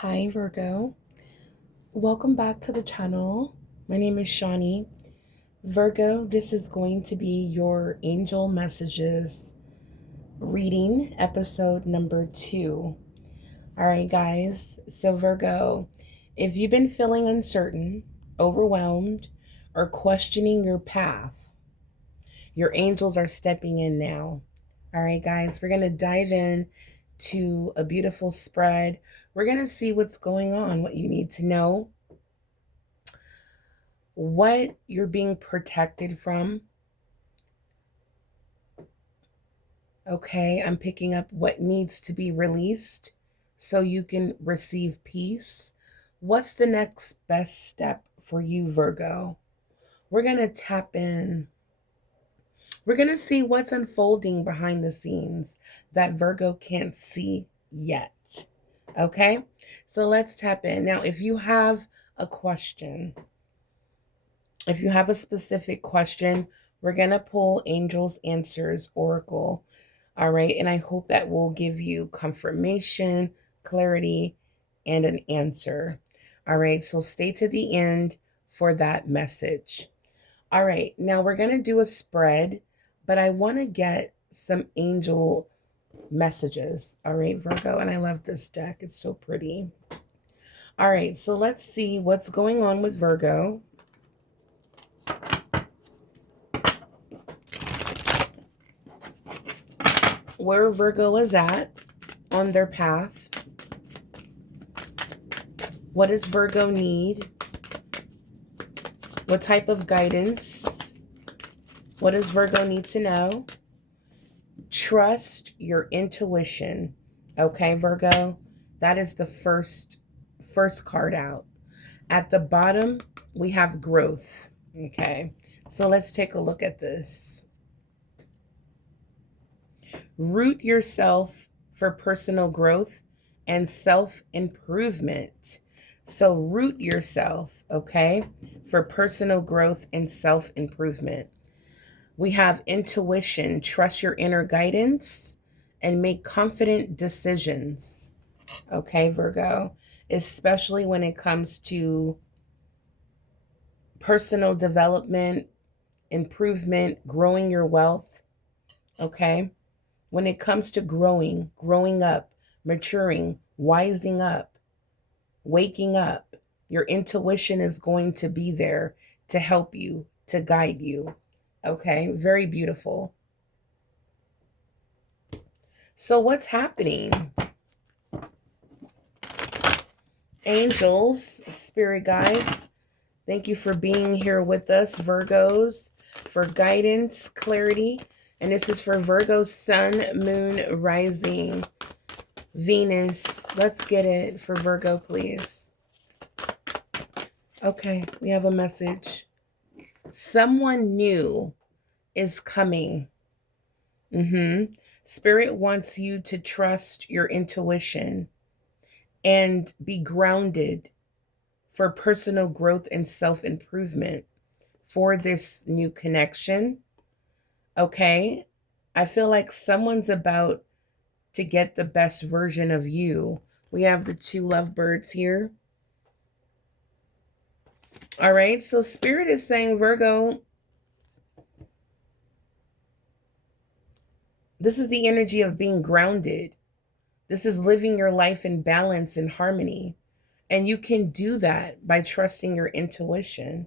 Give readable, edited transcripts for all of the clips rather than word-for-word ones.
Hi, Virgo. Welcome back to the channel. My name is Shawnee. Virgo, this is going to be your angel messages reading, episode number 2. All right, guys. So, Virgo, if you've been feeling uncertain, overwhelmed, or questioning your path, your angels are stepping in now. All right, guys, we're going to dive in to a beautiful spread. We're going to see what's going on, what you need to know, what you're being protected from. Okay, I'm picking up what needs to be released so you can receive peace. What's the next best step for you, Virgo? We're going to tap in. We're going to see what's unfolding behind the scenes that Virgo can't see yet. Okay, so let's tap in. Now, if you have a question, if you have a specific question, we're going to pull Angel's Answers Oracle. All right. And I hope that will give you confirmation, clarity, and an answer. All right. So stay to the end for that message. All right. Now we're going to do a spread, but I want to get some angel messages. All right, Virgo. And I love this deck. It's so pretty. All right. So let's see what's going on with Virgo. Where Virgo is at on their path. What does Virgo need? What type of guidance? What does Virgo need to know? Trust your intuition. Okay, Virgo? That is the first card out. At the bottom, we have growth. Okay, so let's take a look at this. Root yourself for personal growth and self-improvement. So root yourself, okay, for personal growth and self-improvement. We have intuition, trust your inner guidance, and make confident decisions. Okay, Virgo, especially when it comes to personal development, improvement, growing your wealth. Okay, when it comes to growing up, maturing, wising up, waking up, your intuition is going to be there to help you, to guide you. Okay, very beautiful. So what's happening? Angels, spirit guides, thank you for being here with us, Virgos, for guidance, clarity. And this is for Virgo's sun, moon, rising, Venus. Let's get it for Virgo, please. Okay, we have a message. Someone new is coming. Spirit wants you to trust your intuition and be grounded for personal growth and self-improvement for this new connection. Okay, I feel like someone's about to get the best version of you. We have the 2 lovebirds here. All right, so Spirit is saying, Virgo, this is the energy of being grounded. This is living your life in balance and harmony. And you can do that by trusting your intuition.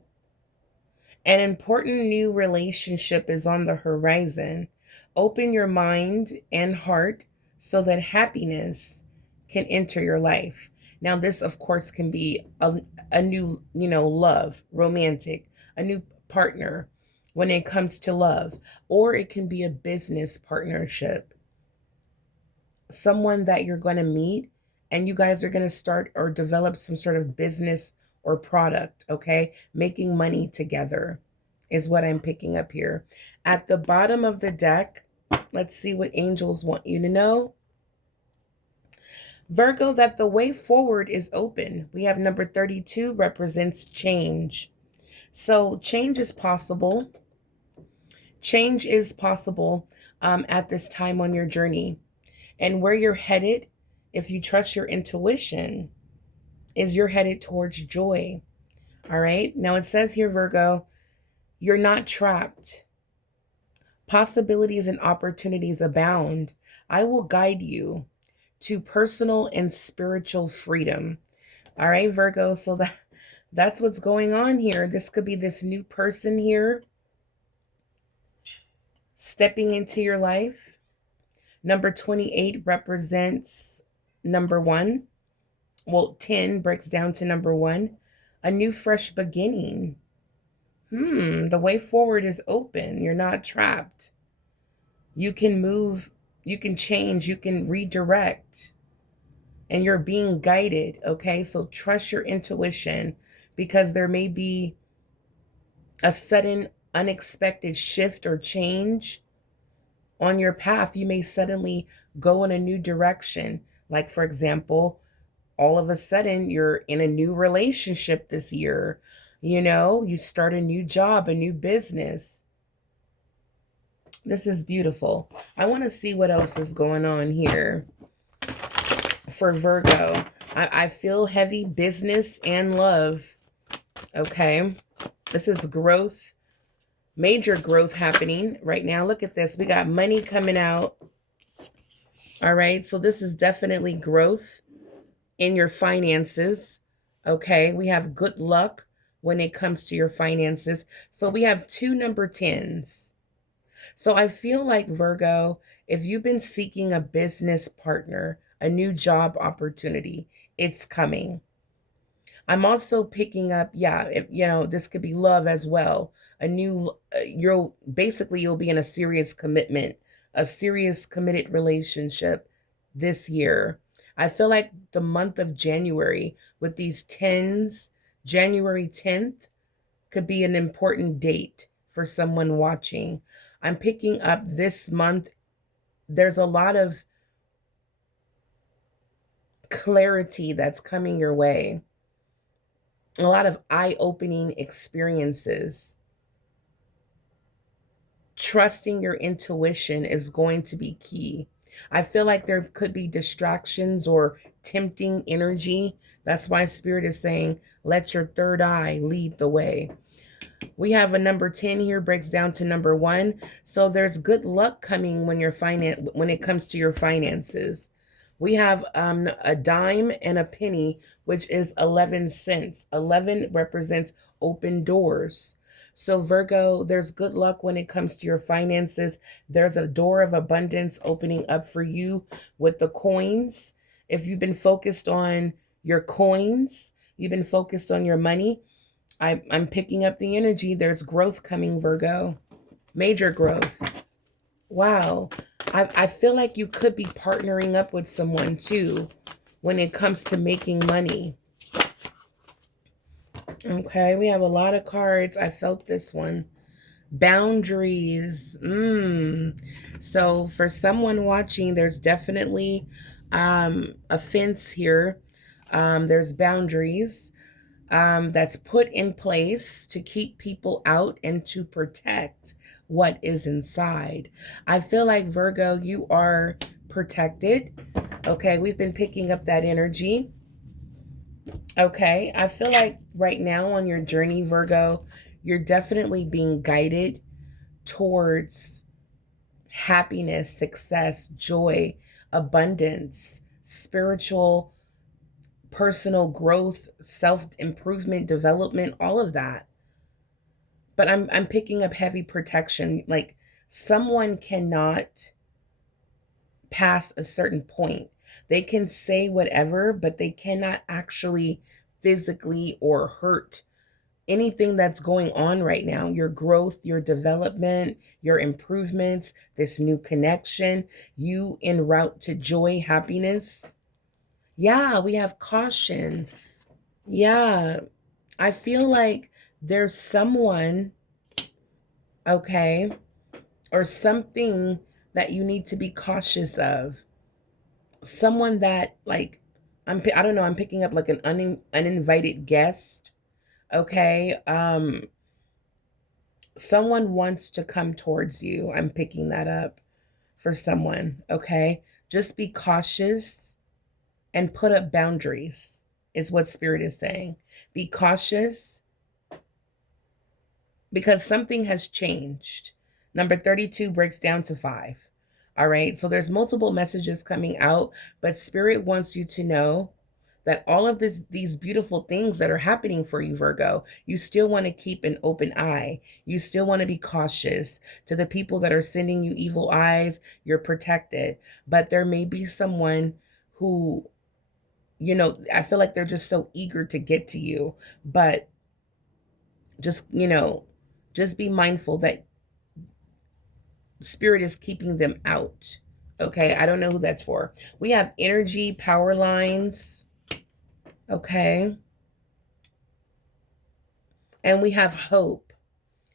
An important new relationship is on the horizon. Open your mind and heart so that happiness can enter your life. Now, this, of course, can be a new, love, romantic, a new partner when it comes to love, or it can be a business partnership. Someone that you're going to meet and you guys are going to start or develop some sort of business or product, okay? Making money together is what I'm picking up here. At the bottom of the deck, let's see what angels want you to know. Virgo, that the way forward is open. We have number 32 represents change. So change is possible. Change is possible at this time on your journey. And where you're headed, if you trust your intuition, is you're headed towards joy. All right. Now it says here, Virgo, you're not trapped. Possibilities and opportunities abound. I will guide you to personal and spiritual freedom. All right, Virgo. So that's what's going on here. This could be this new person here stepping into your life. Number 28 represents number 1. Well, 10 breaks down to number 1. A new fresh beginning. The way forward is open. You're not trapped. You can move, you can change, you can redirect, and you're being guided. Okay, so trust your intuition, because there may be a sudden unexpected shift or change on your path. You may suddenly go in a new direction. Like, for example, all of a sudden you're in a new relationship this year. You start a new job, a new business. This is beautiful. I want to see what else is going on here for Virgo. I feel heavy business and love. Okay. This is growth, major growth happening right now. Look at this. We got money coming out. All right. So this is definitely growth in your finances. Okay. We have good luck when it comes to your finances. So we have 2 number 10s. So I feel like, Virgo, if you've been seeking a business partner, a new job opportunity, it's coming. I'm also picking up, this could be love as well. You'll be in a serious commitment, a serious committed relationship this year. I feel like the month of January with these 10s, January 10th could be an important date for someone watching. I'm picking up this month, there's a lot of clarity that's coming your way, a lot of eye-opening experiences. Trusting your intuition is going to be key. I feel like there could be distractions or tempting energy. That's why Spirit is saying, let your third eye lead the way. We have a number 10 here, breaks down to number 1. So there's good luck coming when it comes to your finances. We have a dime and a penny, which is 11 cents. 11 represents open doors. So Virgo, there's good luck when it comes to your finances. There's a door of abundance opening up for you with the coins. If you've been focused on your coins, you've been focused on your money, I'm picking up the energy. There's growth coming, Virgo. Major growth. Wow. I feel like you could be partnering up with someone too when it comes to making money. Okay, we have a lot of cards. I felt this one. Boundaries. So for someone watching, there's definitely a fence here. There's boundaries that's put in place to keep people out and to protect what is inside. I feel like, Virgo, you are protected. Okay, we've been picking up that energy. Okay, I feel like right now on your journey, Virgo, you're definitely being guided towards happiness, success, joy, abundance, spiritual, personal growth, self-improvement, development, all of that. But I'm picking up heavy protection. Like, someone cannot pass a certain point. They can say whatever, but they cannot actually physically or hurt anything that's going on right now. Your growth, your development, your improvements, this new connection, you en route to joy, happiness. Yeah, we have caution. Yeah, I feel like there's someone, okay, or something that you need to be cautious of. Someone that, like, I don't know, I'm picking up like an uninvited guest, okay? Someone wants to come towards you. I'm picking that up for someone, okay? Just be cautious and put up boundaries is what Spirit is saying. Be cautious because something has changed. Number 32 breaks down to 5. All right. So there's multiple messages coming out, but Spirit wants you to know that all of these beautiful things that are happening for you, Virgo, you still want to keep an open eye. You still want to be cautious. To the people that are sending you evil eyes, you're protected. But there may be someone who, you know, I feel like they're just so eager to get to you, but just, you know, just be mindful that Spirit is keeping them out. Okay, I don't know who that's for. We have energy, power lines. Okay. And we have hope.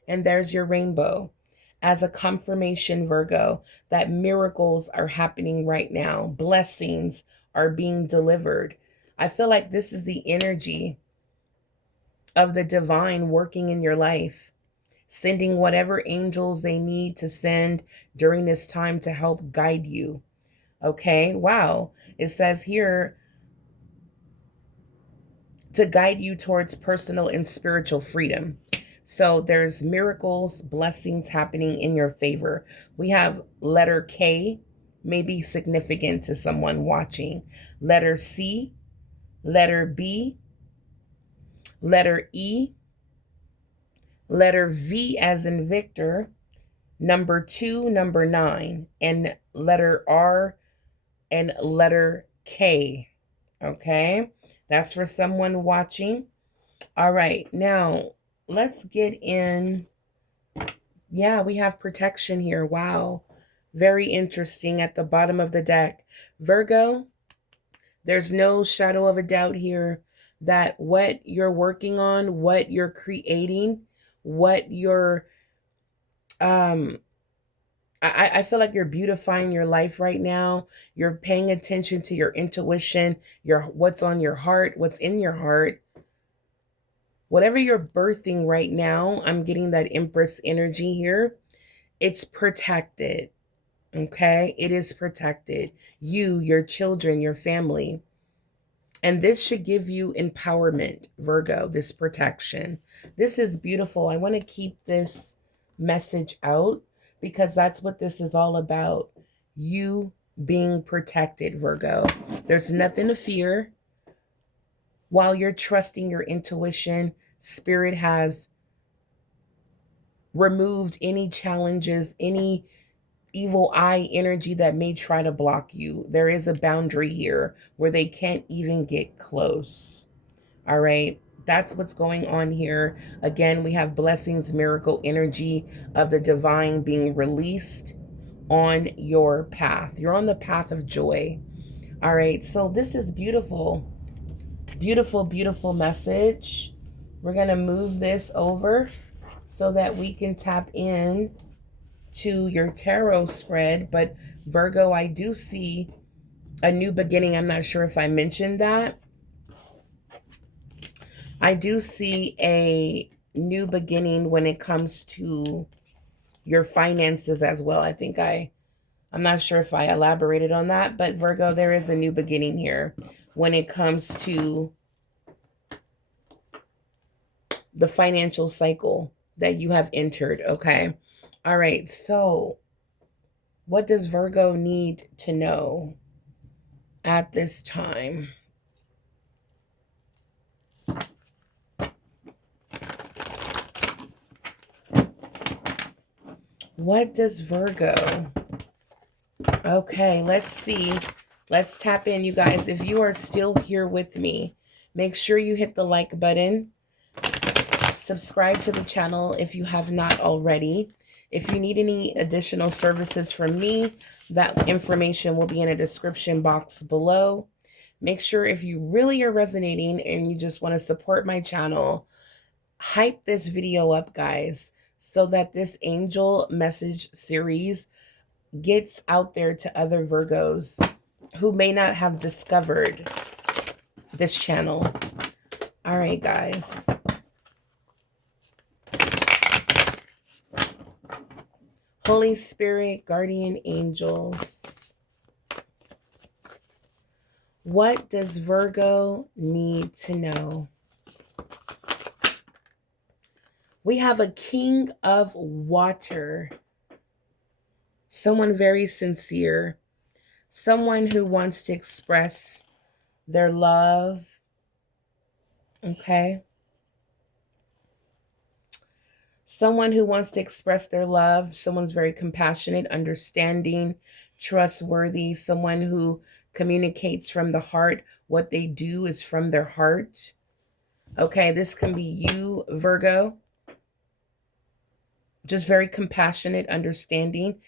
And there's your rainbow as a confirmation, Virgo, that miracles are happening right now. Blessings are being delivered. I feel like this is the energy of the divine working in your life, sending whatever angels they need to send during this time to help guide you. Okay, wow. It says here to guide you towards personal and spiritual freedom. So there's miracles, blessings happening in your favor. We have letter K, may be significant to someone watching. Letter C, letter B, letter E, letter V as in Victor, number 2, number 9, and letter R and letter K. Okay, that's for someone watching. All right, now let's get in. Yeah, we have protection here. Wow, very interesting at the bottom of the deck. Virgo, there's no shadow of a doubt here that what you're working on, what you're creating, what you're I feel like you're beautifying your life right now. You're paying attention to your intuition, your what's on your heart, what's in your heart. Whatever you're birthing right now, I'm getting that Empress energy here. It's protected. Okay? It is protected. You, your children, your family. And this should give you empowerment, Virgo, this protection. This is beautiful. I want to keep this message out because that's what this is all about. You being protected, Virgo. There's nothing to fear. While you're trusting your intuition, Spirit has removed any challenges, any evil eye energy that may try to block you. There is a boundary here where they can't even get close. All right. That's what's going on here. Again, we have blessings, miracle energy of the divine being released on your path. You're on the path of joy. All right. So this is beautiful. Beautiful, beautiful message. We're going to move this over so that we can tap in to your tarot spread. But Virgo, I do see a new beginning. I'm not sure if I mentioned that. I do see a new beginning when it comes to your finances as well. I'm not sure if I elaborated on that, but Virgo, there is a new beginning here when it comes to the financial cycle that you have entered. Okay. All right. So what does Virgo need to know at this time? What does Virgo? Okay, let's see. Let's tap in, you guys. If you are still here with me, make sure you hit the like button. Subscribe to the channel if you have not already. If you need any additional services from me, that information will be in a description box below. Make sure if you really are resonating and you just want to support my channel, hype this video up, guys, so that this angel message series gets out there to other Virgos who may not have discovered this channel. All right, guys. Holy Spirit, guardian angels. What does Virgo need to know? We have a king of water, someone very sincere, someone who wants to express their love. Okay. Someone who wants to express their love, someone's very compassionate, understanding, trustworthy, someone who communicates from the heart. What they do is from their heart. Okay, this can be you, Virgo. Just very compassionate, understanding.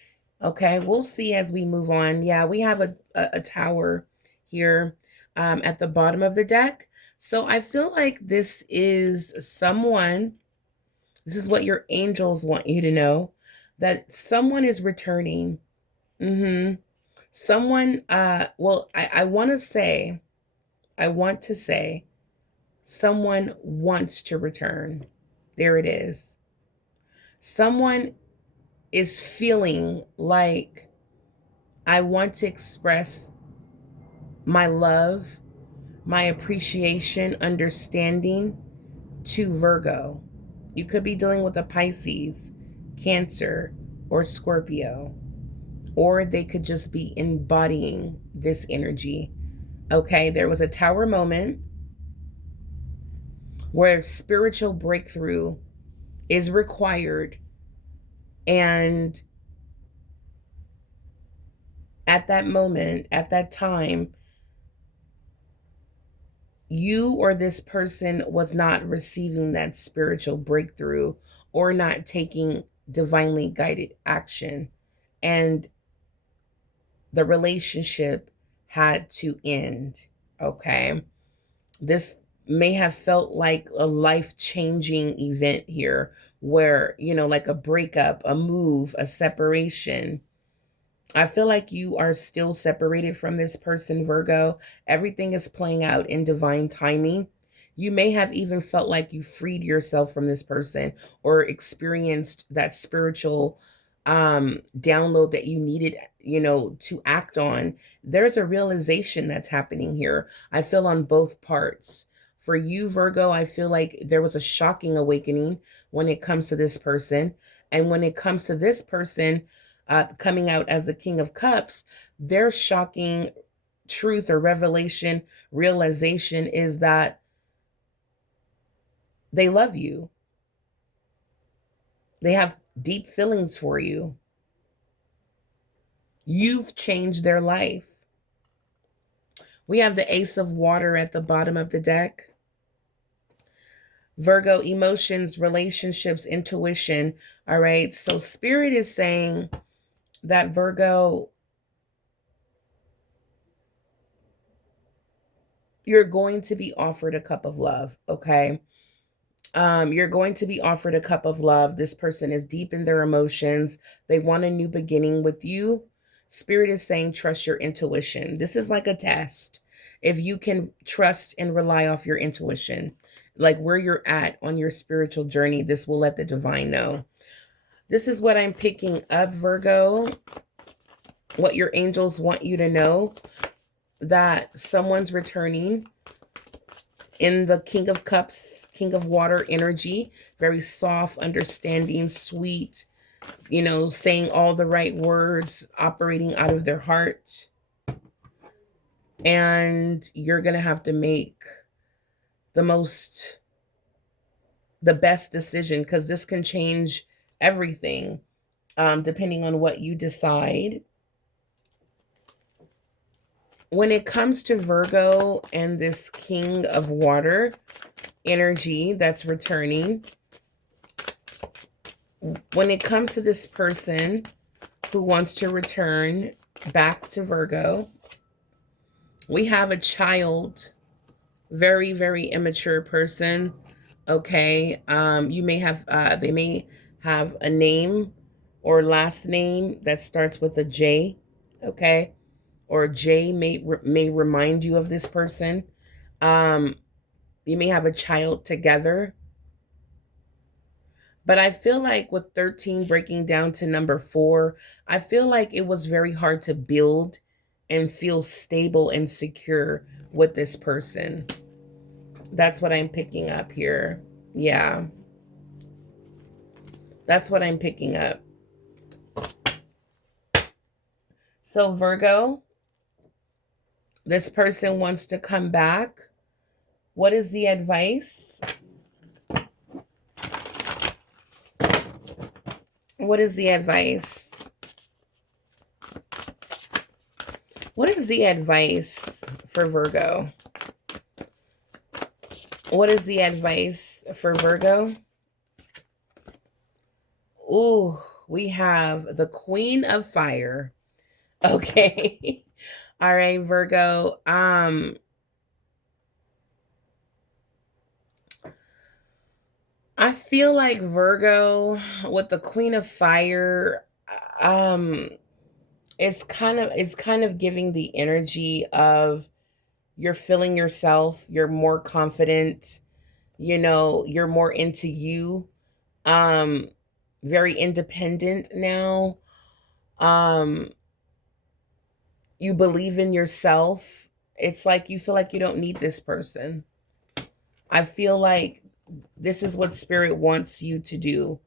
Okay, we'll see as we move on. Yeah, we have a tower here at the bottom of the deck. So I feel like this is someone, this is what your angels want you to know, that someone is returning. Someone, well, I I want to say, someone wants to return. There it is. Someone is feeling like, I want to express my love, my appreciation, understanding to Virgo. You could be dealing with a Pisces, Cancer, or Scorpio, or they could just be embodying this energy. Okay, there was a tower moment where spiritual breakthrough is required, and at that moment, at that time, you or this person was not receiving that spiritual breakthrough or not taking divinely guided action. And the relationship had to end. Okay. This may have felt like a life changing event here where, like a breakup, a move, a separation. I feel like you are still separated from this person, Virgo. Everything is playing out in divine timing. You may have even felt like you freed yourself from this person or experienced that spiritual download that you needed, to act on. There's a realization that's happening here. I feel on both parts. For you, Virgo, I feel like there was a shocking awakening when it comes to this person. And when it comes to this person, coming out as the King of Cups, their shocking truth or revelation, realization is that they love you. They have deep feelings for you. You've changed their life. We have the Ace of Water at the bottom of the deck. Virgo, emotions, relationships, intuition. All right. So Spirit is saying that, Virgo, you're going to be offered a cup of love. Okay. You're going to be offered a cup of love. This person is deep in their emotions. They want a new beginning with you. Spirit is saying, trust your intuition. This is like a test. If you can trust and rely off your intuition, like where you're at on your spiritual journey, this will let the divine know. This is what I'm picking up, Virgo. What your angels want you to know, that someone's returning in the King of Cups, King of Water energy, very soft, understanding, sweet, saying all the right words, operating out of their heart. And you're going to have to make the best decision, because this can change everything, depending on what you decide. When it comes to Virgo and this King of Water energy that's returning, when it comes to this person who wants to return back to Virgo, we have a child, very, very immature person. Okay. You may have, they may have a name or last name that starts with a J. Okay. Or J may remind you of this person. You may have a child together. But I feel like with 13 breaking down to number 4, I feel like it was very hard to build and feel stable and secure with this person. That's what I'm picking up here. Yeah. That's what I'm picking up. So Virgo, this person wants to come back. What is the advice? What is the advice? What is the advice for Virgo? What is the advice for Virgo? Ooh, we have the Queen of Fire. Okay. All right, Virgo. I feel like Virgo with the Queen of Fire, um, it's kind of giving the energy of you're feeling yourself, you're more confident, you're more into you, um, very independent now. Um, you believe in yourself. It's like you feel like you don't need this person. I feel like this is what spirit wants you to do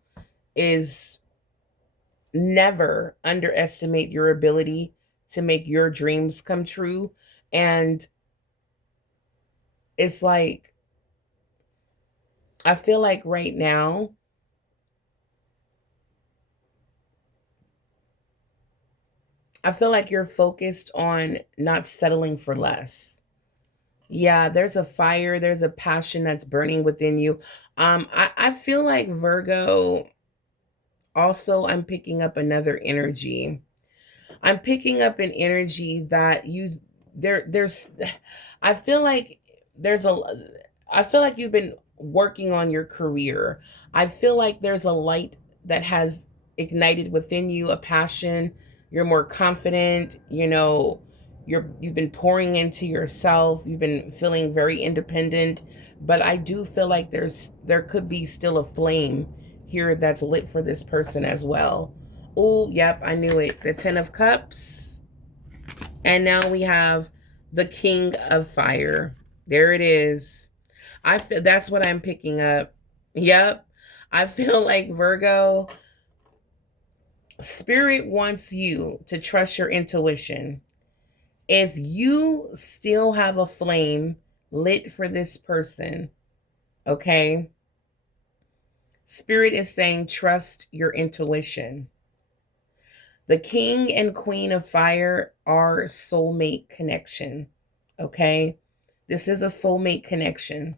is never underestimate your ability to make your dreams come true. And it's like I feel like right now I feel like you're focused on not settling for less. Yeah, there's a fire, there's a passion that's burning within you. I feel like Virgo, also I'm picking up another energy. I'm picking up an energy that there's I feel like there's a I feel like you've been working on your career. I feel like there's a light that has ignited within you, a passion. You're more confident, you've been pouring into yourself. You've been feeling very independent, but I do feel like there could be still a flame here that's lit for this person as well. Oh, yep, I knew it. The 10 of Cups. And now we have the King of Fire. There it is. I feel that's what I'm picking up. Yep. I feel like Virgo, spirit wants you to trust your intuition. If you still have a flame lit for this person, okay? Spirit is saying trust your intuition. The King and Queen of Fire are soulmate connection, okay? This is a soulmate connection.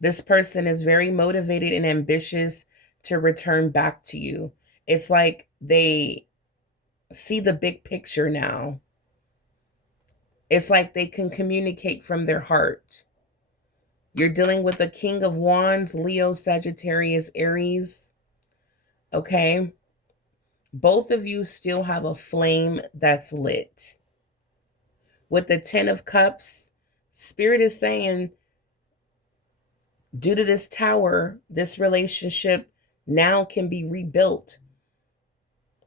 This person is very motivated and ambitious to return back to you. It's like they see the big picture now. It's like they can communicate from their heart. You're dealing with the King of Wands, Leo, Sagittarius, Aries. Okay? Both of you still have a flame that's lit. With the 10 of Cups, Spirit is saying, due to this tower, this relationship now can be rebuilt.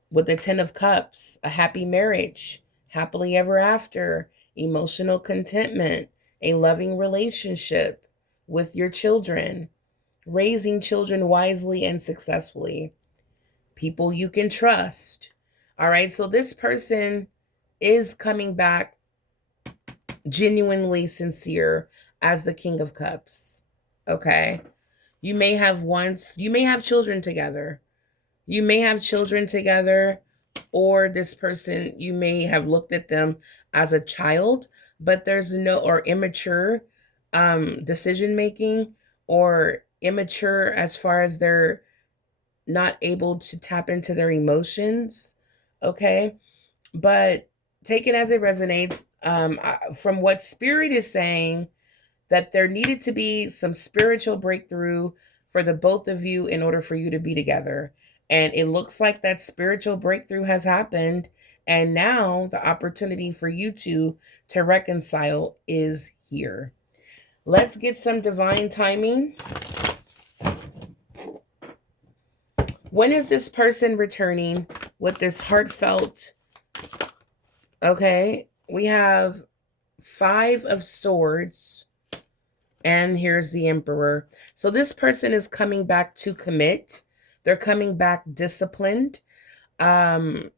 With the 10 of Cups, a happy marriage, happily ever after, emotional contentment, a loving relationship with your children, raising children wisely and successfully, people you can trust. All right, so this person is coming back genuinely sincere as the King of Cups. Okay. You may have children together. You may have children together, or this person, you may have looked at them as a child, but there's no, or immature decision making, or immature as far as they're not able to tap into their emotions. Okay. But take it as it resonates. From what Spirit is saying, that there needed to be some spiritual breakthrough for the both of you in order for you to be together. And it looks like that spiritual breakthrough has happened. And now the opportunity for you two to reconcile is here. Let's get some divine timing. When is this person returning with this heartfelt Okay, we have Five of Swords, and here's the Emperor. So this person is coming back to commit. They're coming back disciplined um,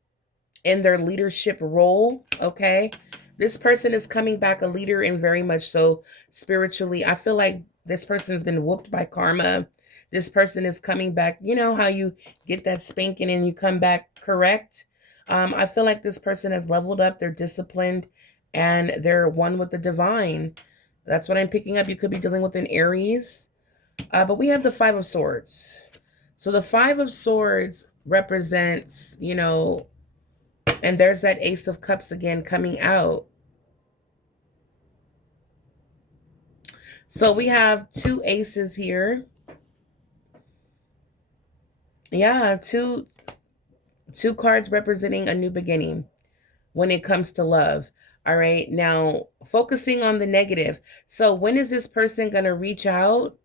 in their leadership role. Okay, this person is coming back a leader and very much so spiritually. I feel like this person's been whooped by karma. This person is coming back. You know how you get that spanking and you come back correct? I feel like this person has leveled up. They're disciplined and they're one with the divine. That's what I'm picking up. You could be dealing with an Aries. But we have the Five of Swords. So the Five of Swords represents, and there's that Ace of Cups again coming out. So we have two aces here. Yeah, two cards representing a new beginning when it comes to love. All right. Now, focusing on the negative. So when is this person going to reach out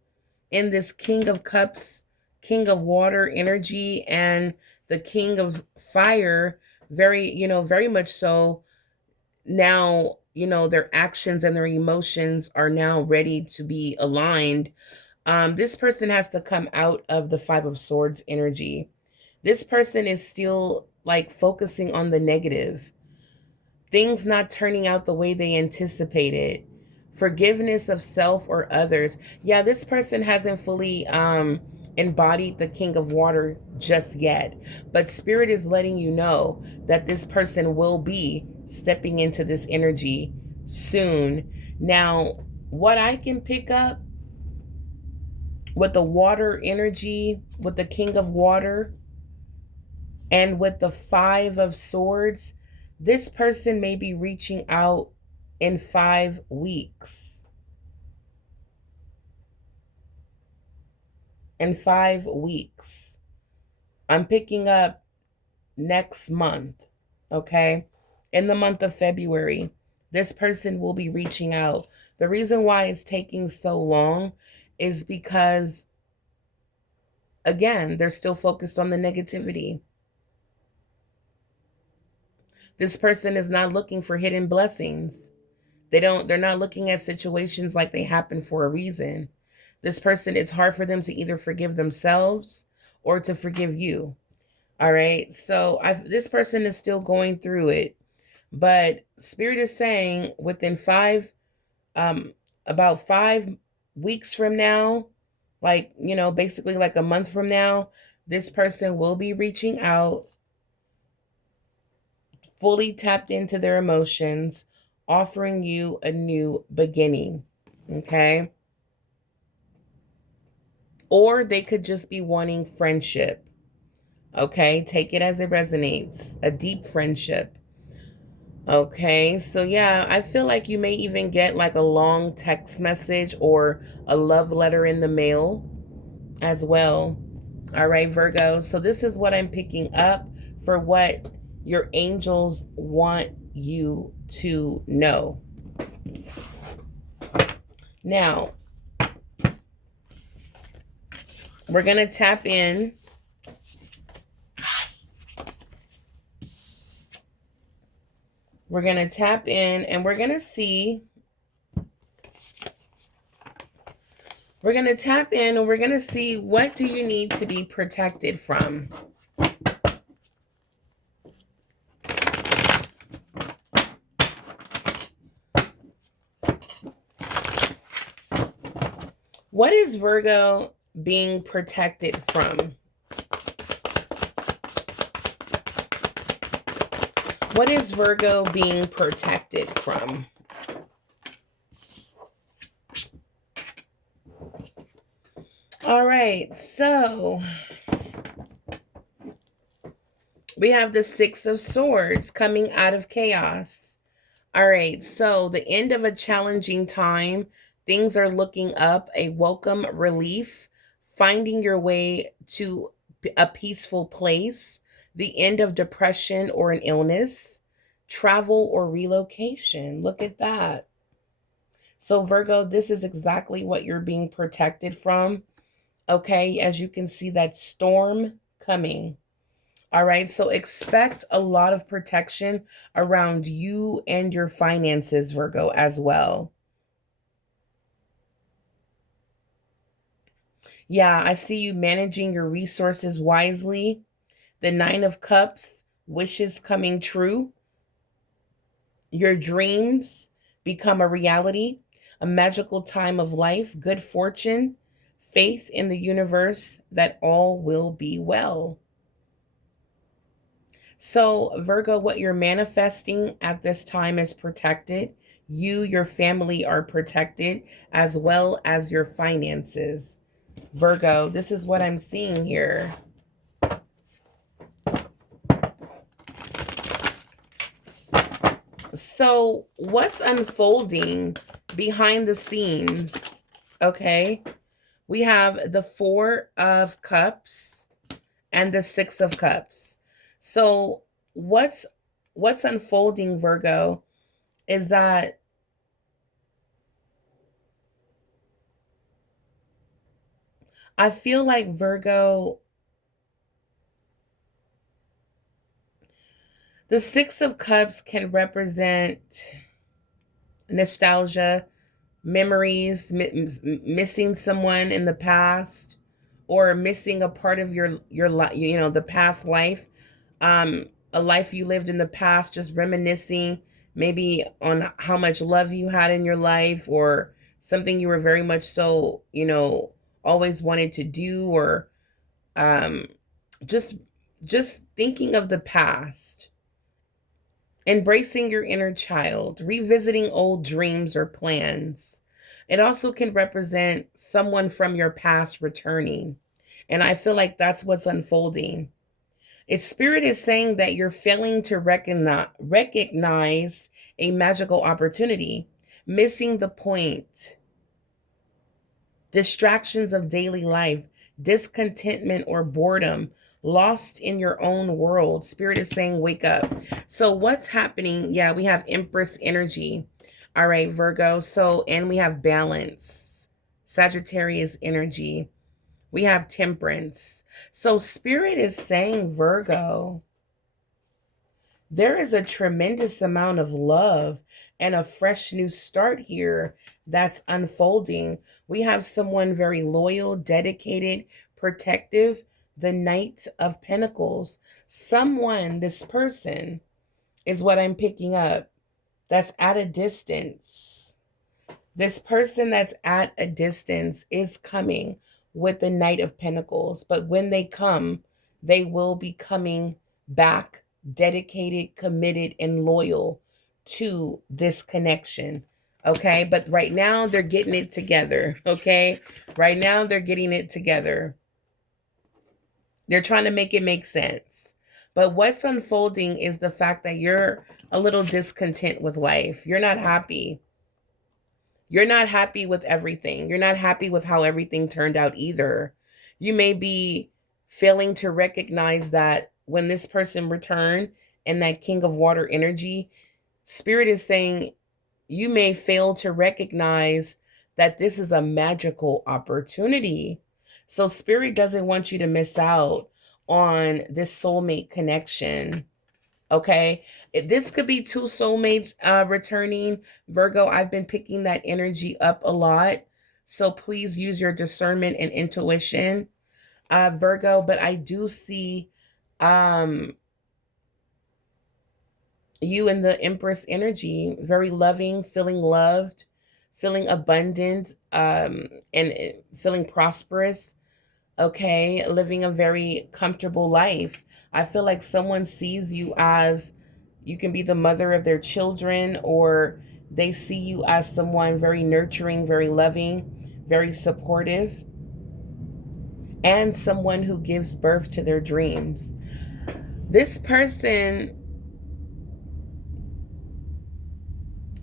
in this King of Cups, King of Water energy, and the King of Fire? Very much so. Now, their actions and their emotions are now ready to be aligned. This person has to come out of the Five of Swords energy. This person is still like focusing on the negative, things not turning out the way they anticipated, forgiveness of self or others. Yeah, this person hasn't fully embodied the King of Water just yet, but Spirit is letting you know that this person will be stepping into this energy soon. Now, what I can pick up with the water energy, with the King of Water, and with the Five of Swords, this person may be reaching out in 5 weeks. In 5 weeks. I'm picking up next month, okay? In the month of February, this person will be reaching out. The reason why it's taking so long is because, again, they're still focused on the negativity. This person is not looking for hidden blessings. They're not looking at situations like they happen for a reason. This person, it's hard for them to either forgive themselves or to forgive you. All right. So this person is still going through it, but Spirit is saying within about 5 weeks from now, like, basically like a month from now, this person will be reaching out, fully tapped into their emotions, offering you a new beginning. Okay. Or they could just be wanting friendship. Okay. Take it as it resonates. A deep friendship. Okay. So, yeah, I feel like you may even get like a long text message or a love letter in the mail as well. All right, Virgo. So, this is what I'm picking up for what your angels want you to know. Now, we're going to tap in. We're going to tap in and we're going to see. We're going to tap in and we're going to see, what do you need to be protected from? What is Virgo being protected from? What is Virgo being protected from? All right, so we have the Six of Swords coming out of chaos. All right, so the end of a challenging time. Things are looking up, a welcome relief, finding your way to a peaceful place, the end of depression or an illness, travel or relocation. Look at that. So, Virgo, this is exactly what you're being protected from. Okay, as you can see, that storm coming. All right, so expect a lot of protection around you and your finances, Virgo, as well. Yeah, I see you managing your resources wisely. The Nine of Cups, wishes coming true. Your dreams become a reality, a magical time of life, good fortune, faith in the universe that all will be well. So, Virgo, what you're manifesting at this time is protected. You, your family are protected, as well as your finances. Virgo, this is what I'm seeing here. So, what's unfolding behind the scenes? Okay. We have the Four of Cups and the Six of Cups. So, what's unfolding, Virgo, is that I feel like Virgo, the Six of Cups can represent nostalgia, memories, missing someone in the past, or missing a part of your life, the past life, a life you lived in the past, just reminiscing maybe on how much love you had in your life, or something you were very much so, always wanted to do, or um just just thinking of the past, embracing your inner child, revisiting old dreams or plans. It also can represent someone from your past returning. And I feel like that's what's unfolding. Its spirit is saying that you're failing to recognize a magical opportunity, missing the point, distractions of daily life, discontentment or boredom, lost in your own world. Spirit is saying, wake up. So, what's happening? Yeah, we have Empress energy. All right, Virgo. So, and we have balance, Sagittarius energy. We have Temperance. So, Spirit is saying, Virgo, there is a tremendous amount of love and a fresh new start here that's unfolding. We have someone very loyal, dedicated, protective, the Knight of Pentacles. Someone, this person, is what I'm picking up, that's at a distance. This person that's at a distance is coming with the Knight of Pentacles, but when they come, they will be coming back dedicated, committed, and loyal to this connection. Okay, but right now they're getting it together. Okay, right now they're getting it together. They're trying to make it make sense. But what's unfolding is the fact that you're a little discontent with life. You're not happy. You're not happy with everything. You're not happy with how everything turned out either. You may be failing to recognize that when this person returned and that King of Water energy, Spirit is saying you may fail to recognize that this is a magical opportunity. So, Spirit doesn't want you to miss out on this soulmate connection. Okay. This could be two soulmates returning. Virgo, I've been picking that energy up a lot. So please use your discernment and intuition, Virgo. But I do see um, you in the Empress energy, very loving, feeling loved, feeling abundant, and feeling prosperous. Okay, living a very comfortable life. I feel like someone sees you as, you can be the mother of their children, or they see you as someone very nurturing, very loving, very supportive, and someone who gives birth to their dreams. This person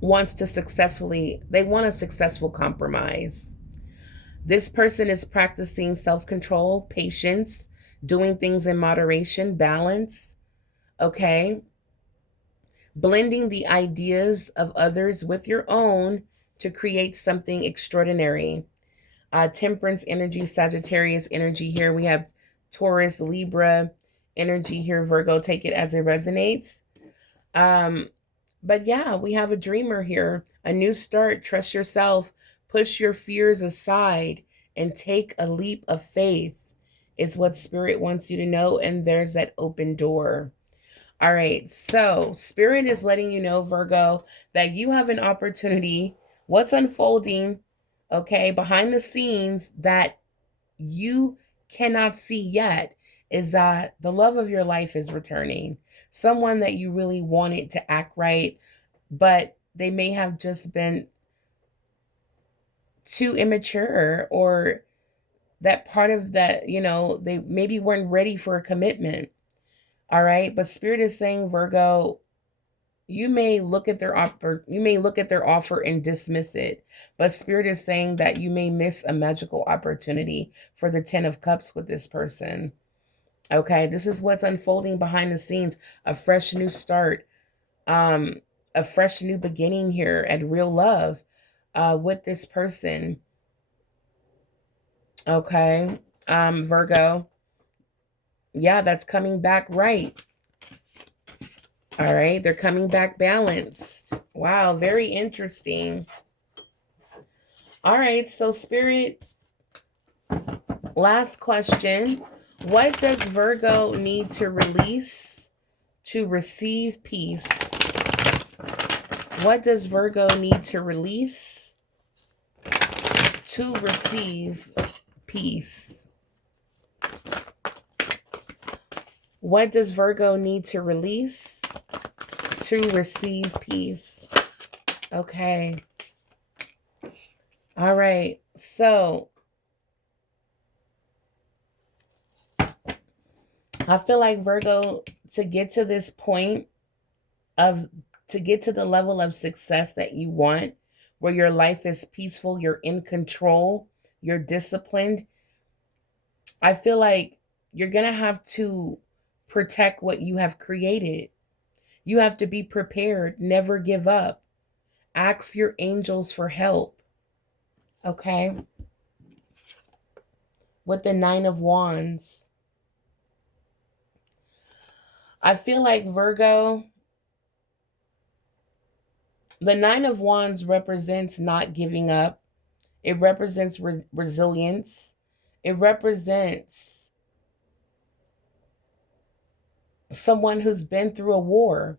they want a successful compromise. This person is practicing self-control, patience, doing things in moderation, balance, okay? Blending the ideas of others with your own to create something extraordinary. Temperance energy, Sagittarius energy here. We have Taurus, Libra energy here, Virgo. Take it as it resonates. Um, but yeah, we have a dreamer here. A new start. Trust yourself. Push your fears aside and take a leap of faith is what Spirit wants you to know. And there's that open door. All right. So Spirit is letting you know, Virgo, that you have an opportunity. What's unfolding, okay, behind the scenes that you cannot see yet is that the love of your life is returning. Someone that you really wanted to act right, but they may have just been too immature, or that part of that, they maybe weren't ready for a commitment. All right. But Spirit is saying, Virgo, you may look at their offer, and dismiss it. But Spirit is saying that you may miss a magical opportunity for the 10 of Cups with this person. Okay, this is what's unfolding behind the scenes. A fresh new start, um, a fresh new beginning here at real love with this person. Okay, Virgo. Yeah, that's coming back right. All right, they're coming back balanced. Wow, very interesting. All right, so Spirit, last question. What does Virgo need to release to receive peace? What does Virgo need to release to receive peace? What does Virgo need to release to receive peace? Okay. All right. So I feel like Virgo, to get to this point to get to the level of success that you want, where your life is peaceful, you're in control, you're disciplined, I feel like you're going to have to protect what you have created. You have to be prepared, never give up. Ask your angels for help. Okay? With the 9 of Wands, I feel like Virgo, the 9 of Wands represents not giving up. It represents resilience. It represents someone who's been through a war,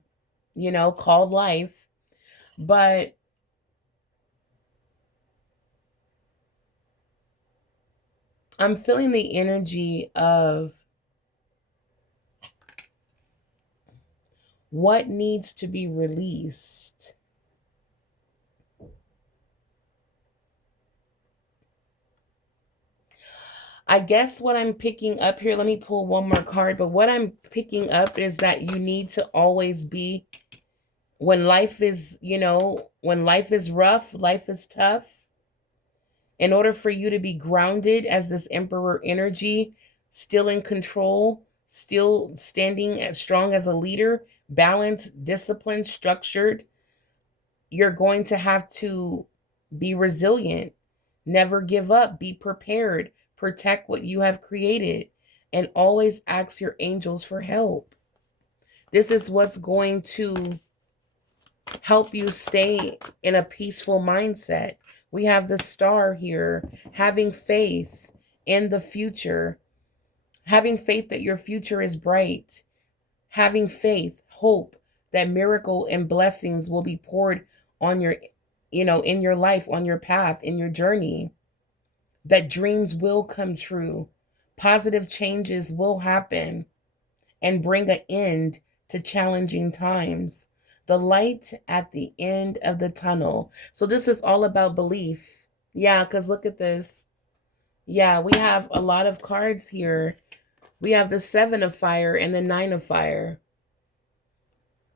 called life. But I'm feeling the energy of what needs to be released. I guess what I'm picking up here, let me pull one more card, but what I'm picking up is that you need to always be, when life is, when life is rough, life is tough, in order for you to be grounded as this Emperor energy, still in control, still standing as strong as a leader, balanced, disciplined, structured, you're going to have to be resilient, never give up, be prepared, protect what you have created, and always ask your angels for help. This is what's going to help you stay in a peaceful mindset. We have the star here, having faith in the future, having faith that your future is bright, having faith, hope that miracle and blessings will be poured on your, in your life, on your path, in your journey, that dreams will come true, positive changes will happen and bring an end to challenging times. The light at the end of the tunnel. So this is all about belief. Yeah, because look at this. Yeah, we have a lot of cards here. We have the 7 of fire and the 9 of fire.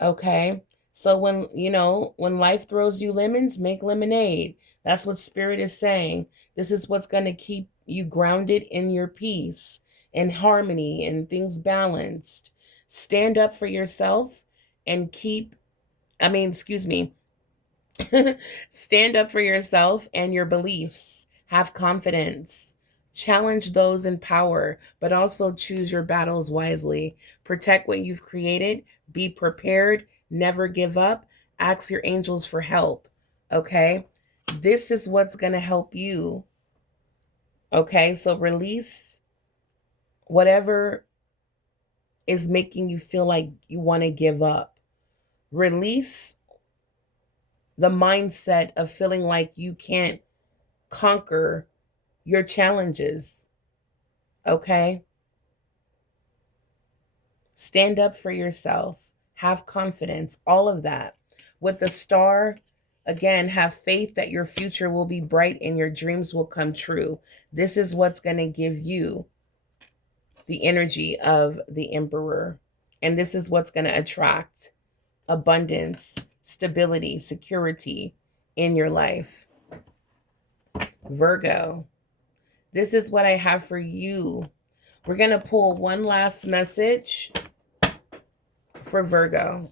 Okay. So when life throws you lemons, make lemonade. That's what Spirit is saying. This is what's going to keep you grounded in your peace and harmony and things balanced. Stand up for yourself and stand up for yourself and your beliefs. Have confidence. Challenge those in power, but also choose your battles wisely. Protect what you've created. Be prepared. Never give up. Ask your angels for help. Okay? This is what's going to help you. Okay? So release whatever is making you feel like you want to give up. Release the mindset of feeling like you can't conquer your challenges. Okay? Stand up for yourself. Have confidence. All of that. With the star, again, have faith that your future will be bright and your dreams will come true. This is what's going to give you the energy of the emperor. And this is what's going to attract abundance, stability, security in your life. Virgo, this is what I have for you. We're going to pull one last message for Virgo.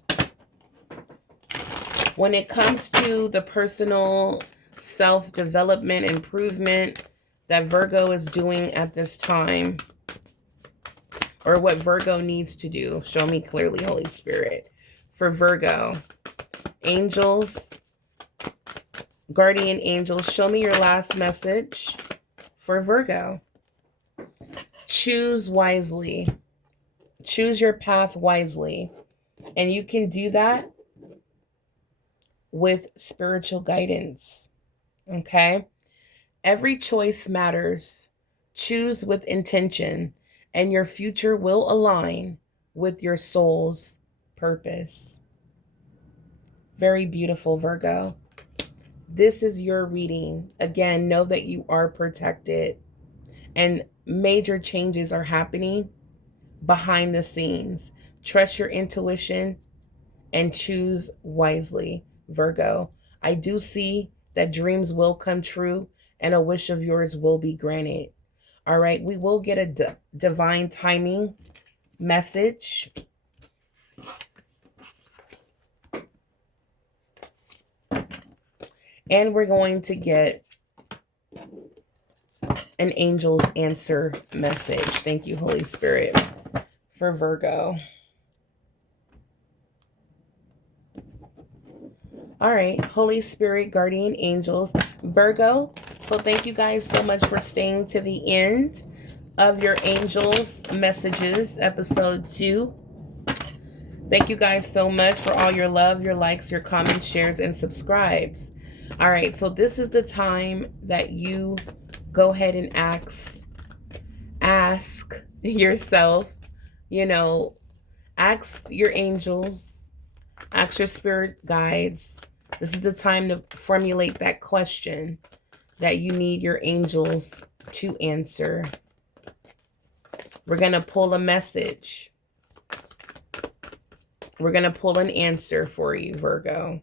When it comes to the personal self-development, improvement that Virgo is doing at this time, or what Virgo needs to do, show me clearly, Holy Spirit. For Virgo, angels, guardian angels, show me your last message for Virgo. Choose wisely. Choose your path wisely. And you can do that with spiritual guidance. Okay? Every choice matters. Choose with intention, and your future will align with your soul's purpose. Very beautiful, Virgo. This is your reading. Again, know that you are protected, and major changes are happening behind the scenes. Trust your intuition and choose wisely, Virgo. I do see that dreams will come true and a wish of yours will be granted. All right, we will get a divine timing message. And we're going to get an angel's answer message. Thank you, Holy Spirit, for Virgo. All right, Holy Spirit, guardian angels, Virgo. So thank you guys so much for staying to the end of your angels messages, episode 2. Thank you guys so much for all your love, your likes, your comments, shares, and subscribes. All right, so this is the time that you go ahead and ask yourself, ask your angels, ask your spirit guides. This is the time to formulate that question that you need your angels to answer. We're going to pull a message. We're going to pull an answer for you, Virgo.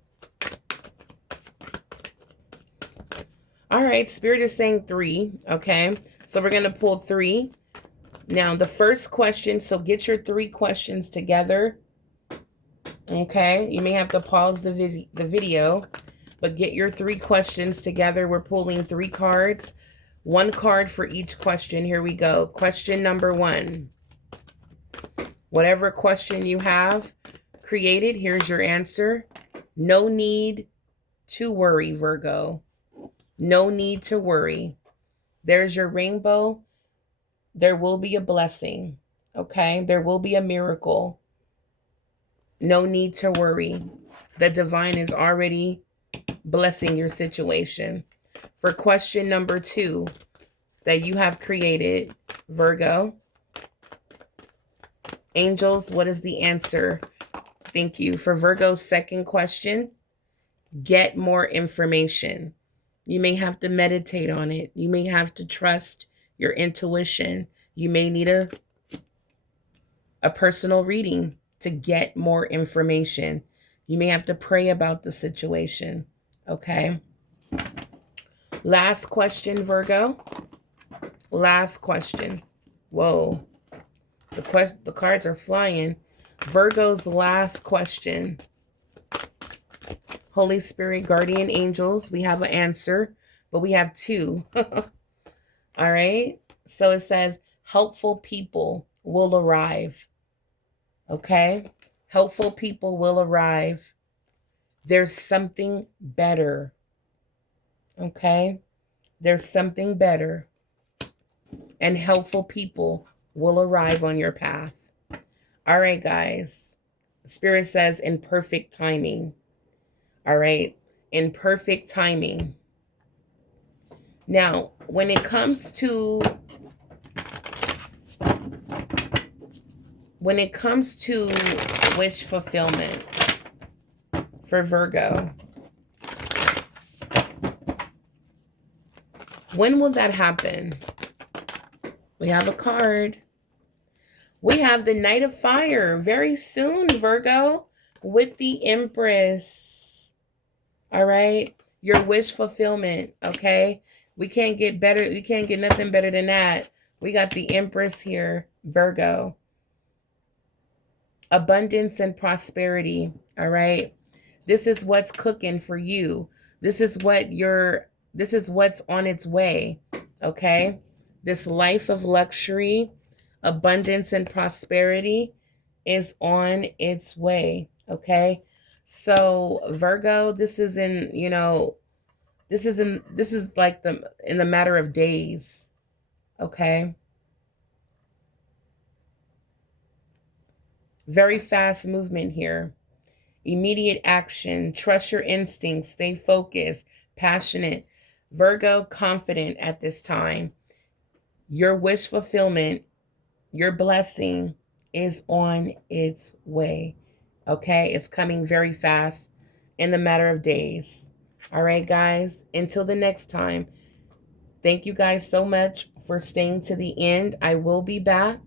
All right, Spirit is saying 3, okay? So we're going to pull 3. Now, the first question, so get your 3 questions together, okay? You may have to pause the video, but get your 3 questions together. We're pulling 3 cards, 1 card for each question. Here we go. Question number 1. Whatever question you have created, here's your answer. No need to worry, Virgo. No need to worry. There's your rainbow. There will be a blessing, okay? There will be a miracle. No need to worry. The divine is already blessing your situation. For question number 2 that you have created, Virgo, angels, what is the answer? Thank you. For Virgo's second question, get more information. You may have to meditate on it. You may have to trust your intuition. You may need a personal reading to get more information. You may have to pray about the situation. Okay. Last question, Virgo. Last question. Whoa. The cards are flying. Virgo's last question. Holy Spirit, guardian angels, we have an answer, but we have 2. All right. So it says, helpful people will arrive. Okay? Helpful people will arrive. There's something better. Okay? There's something better. And helpful people will arrive on your path. All right, guys. Spirit says in perfect timing. All right? In perfect timing. Now, when it comes to wish fulfillment for Virgo, when will that happen? We have a card. We have the Knight of Fire very soon, Virgo, with the Empress. All right? Your wish fulfillment, okay? We can't get better. We can't get nothing better than that. We got the Empress here, Virgo. Abundance and prosperity, all right? This is what's cooking for you. This is what's on its way, okay? This life of luxury, abundance and prosperity is on its way, okay? So Virgo, this is like in the matter of days, okay? Very fast movement here. Immediate action, trust your instincts, stay focused, passionate. Virgo, confident at this time. Your wish fulfillment, your blessing is on its way. Okay? It's coming very fast in the matter of days. All right, guys? Until the next time, thank you guys so much for staying to the end. I will be back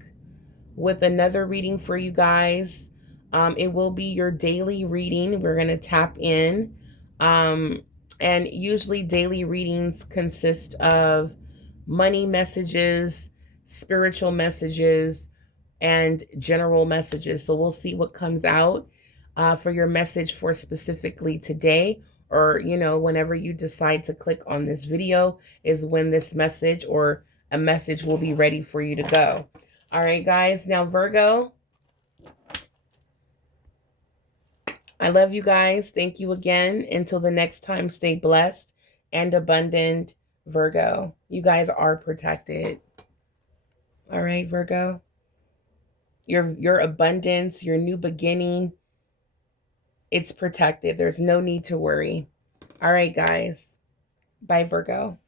with another reading for you guys. It will be your daily reading. We're going to tap in. And usually daily readings consist of money messages, spiritual messages, and general messages. So we'll see what comes out for your message for specifically today, or, whenever you decide to click on this video is when this message or a message will be ready for you to go. All right, guys. Now, Virgo, I love you guys. Thank you again. Until the next time, stay blessed and abundant, Virgo. You guys are protected. All right, Virgo. Your abundance, your new beginning, it's protected. There's no need to worry. All right, guys. Bye, Virgo.